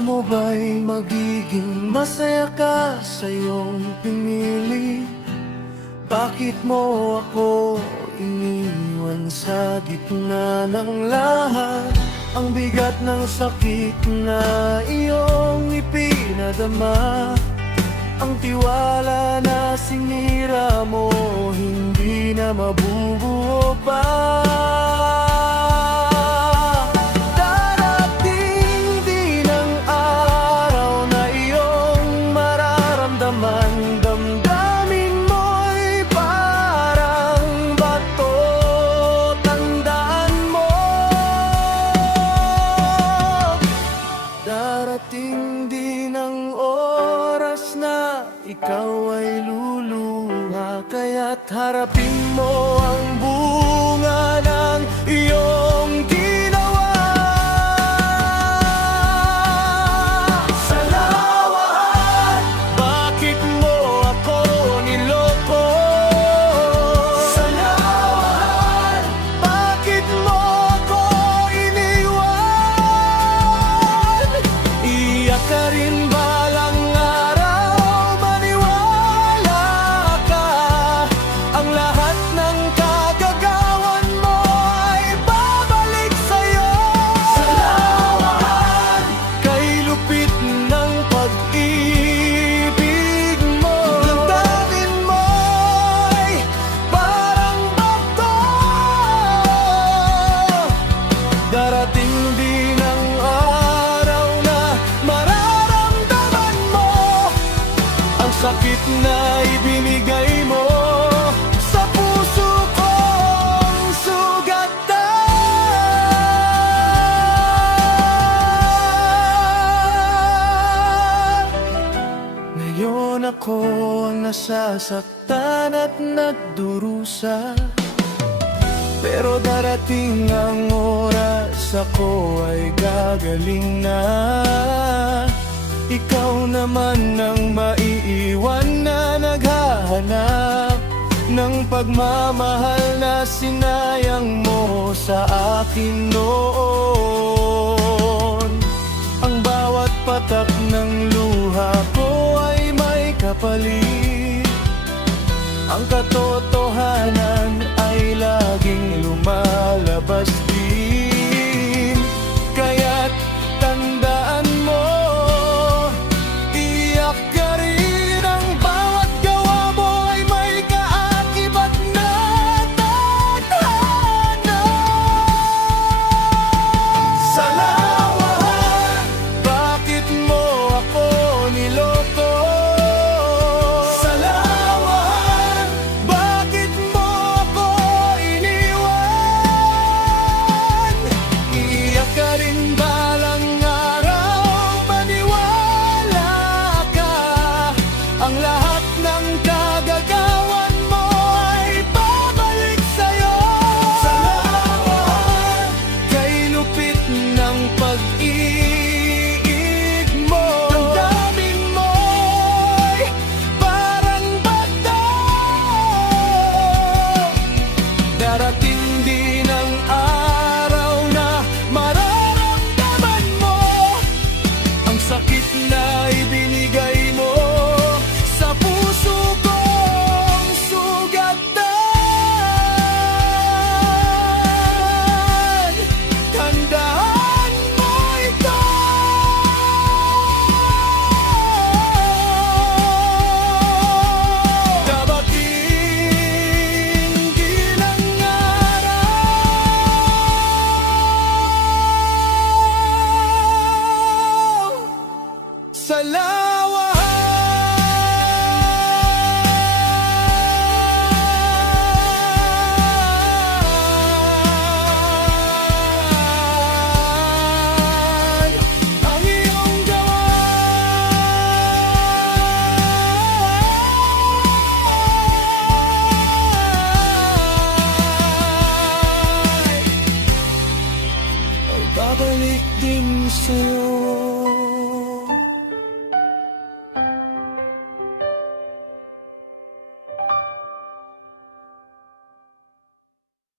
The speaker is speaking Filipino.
mo ba'y magiging masaya ka sa iyong pinili? Bakit mo ako iniwan sa gitna ng lahat? Ang bigat ng sakit na iyong ipinadama, ang tiwala na sinira mo, hindi na mabubuo pa. Darating din ang araw na iyong mararamdaman, damdamin mo'y parang bato, tandaan mo. Darating din ang oras na ikaw ay luluha, kaya't harapin mo ang bunga ng iyong ginawa. Salamat, bakit mo ako niloko? Salamat, bakit mo ako iniwan? Iyak ka rin balang araw, maniwala ka, ang lahat ng kagagawan mo ay babalik sa'yo. Salamat, kay lupit ng pag-ibig mo, damdamin mo'y parang bato. Darating din ang araw na mararamdaman mo ang sakit na ibinigay mo sa puso kong sugatan. Ngayon ako ang nasasaktan at nagdurusa, pero darating ang oras ako ay gagaling na. Ikaw naman ang maiiwan na naghahanap ng pagmamahal na sinayang mo sa akin noon. Ang bawat patak ng luha ko ay may kapalit, ang katotohanan ay laging lumalabas din. Kaya't tandaan mo, iyak ka rin, ang bawat gawa mo ay may kaakibat na tadhana. Salamat, bakit mo ako niloko? Salamat, bakit mo ako iniwan? Iyak ka rin balang araw, maniwala ka, ang lahat ng kagagawan mo ay babalik sa'yo. Salamat, kay lupit ng pag-iig mo, damdamin mo'y parang bato. Darating din ang araw na mararamdaman mo ang sakit na ibinigay mo sa puso kong sugatan. Tandaan mo ito. Darating din ang araw. Salamat.